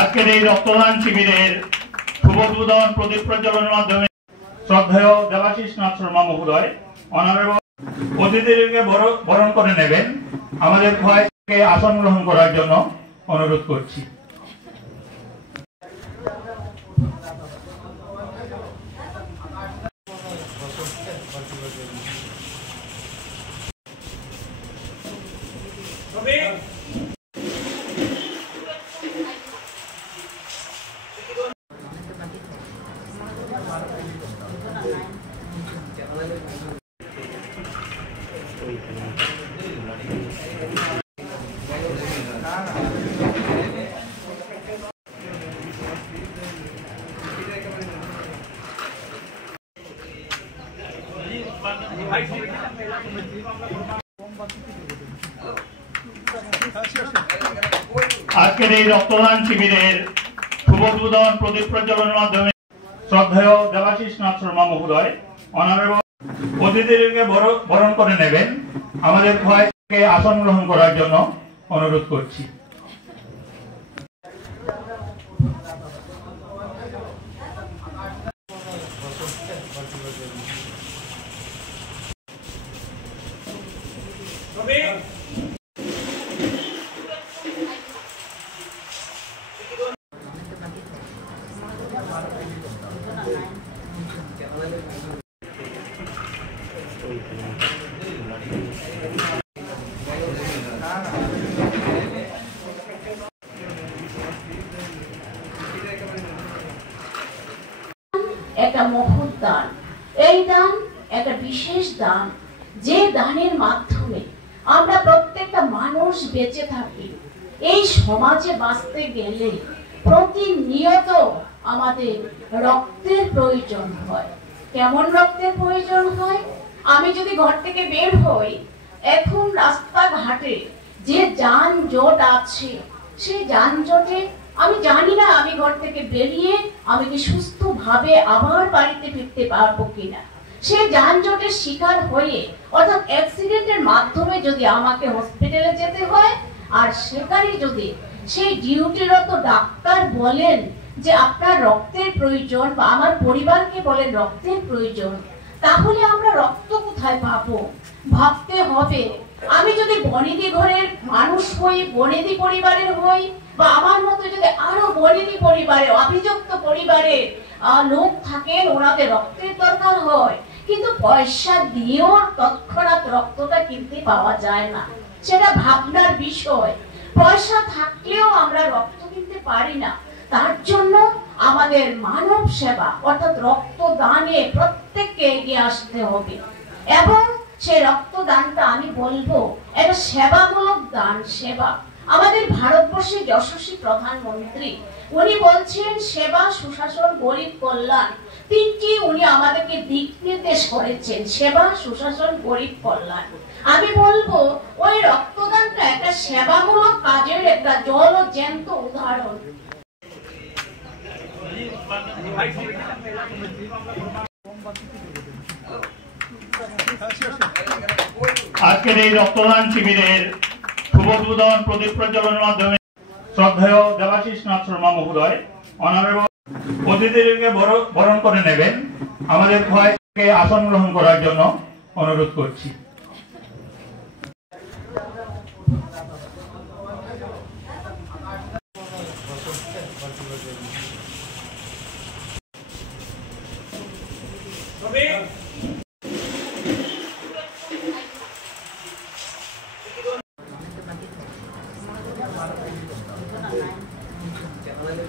আজকের এই রক্তদান শিবিরের শুভ উদ্বোধন প্রদীপ প্রজ্বলনের মাধ্যমে শ্রদ্ধেয় দেবাশিস নাথ শর্মা মহোদয় অনারেবল অতিথিদেরকে বরণ করে নেবেন। আমাদের সবাইকে আসন গ্রহণ করার জন্য অনুরোধ করছি। আজকের এই রক্তদান শিবিরের শুভ উদ্বোধন প্রদীপ প্রজ্বলনের মাধ্যমে শ্রদ্ধেয় দেবাশিস নাথ শর্মা মহোদয় অনারেবল অতিথিদেরকে বরণ করে নেবেন। আমাদের সবাইকে আসন গ্রহণ করার জন্য অনুরোধ করছি। একটা মহৎ দান, এই দান একটা বিশেষ দান, যে দানের মাধ্যমে আমরা প্রত্যেকটা মানুষ বেঁচে থাকি। এই সমাজে বাঁচতে গেলে প্রতিনিয়ত আমাদের রক্তের প্রয়োজন হয়। কেমন রক্তের প্রয়োজন হয়? আমি যদি ঘর থেকে বের হই, এখন রাস্তাঘাটে যে যানজট আছে, সেই যানজটে আমি জানি না আমি ঘর থেকে বেরিয়ে আমি কি সুস্থভাবে আবার বাড়িতে ফিরতে পারবো কিনা। সে যানজটের শিকার হয়ে অর্থাৎ অ্যাক্সিডেন্টের মাধ্যমে যদি আমাকে হসপিটালে যেতে হয়, আর সেখানে যদি সেই ডিউটিরত ডাক্তার বলেন যে আপনার রক্তের প্রয়োজন, বা আমার পরিবারকে বলেন রক্তের প্রয়োজন, তাহলে আমরা রক্ত কোথায় পাবো? ভাবতে হবে। আমি যদি বনেদি ঘরের মানুষ হই, বনেদি পরিবারের হই, বা আমার মতো যদি আরো বনেদি পরিবারে, অভিযুক্ত পরিবারে লোক থাকেন, ওনাদের রক্তের দরকার হয়, কিন্তু পয়সা দিয়েও তৎক্ষণাৎ রক্তটা কিনতে পাওয়া যায় না। সেটা ভাবনার বিষয়। পয়সা থাকলেও আমরা রক্ত কিনতে পারি না। তার জন্য আমাদের মানব সেবা অর্থাৎ রক্তদানে প্রত্যেককে এগিয়ে আসতে হবে, এবং সেই রক্তদানটা আমি বলবো একটা সেবামূলক দান, সেবা। আমাদের ভারতবর্ষের যশস্বী প্রধানমন্ত্রী উনি বলছেন সেবা, সুশাসন, গরিব কল্যাণ, তিনটি উনি আমাদেরকে দিক নির্দেশ করেছেন, সেবা, সুশাসন, গরিব কল্যাণ। আমি বলবো ওই রক্তদানটা একটা সেবামূলক কাজের একটা জ্বলজ্যান্ত উদাহরণ। আজকের এই রক্তদান শিবিরের শুভ উদ্বোধন প্রদীপ প্রজ্বলনের মাধ্যমে শ্রদ্ধেয় দেবাশিস নাথ শর্মা মহোদয় অনারেবল অতিথিদেরকে বরণ করে নেবেন। আমাদের সবাইকে আসন গ্রহণ করার জন্য অনুরোধ করছি। Okay.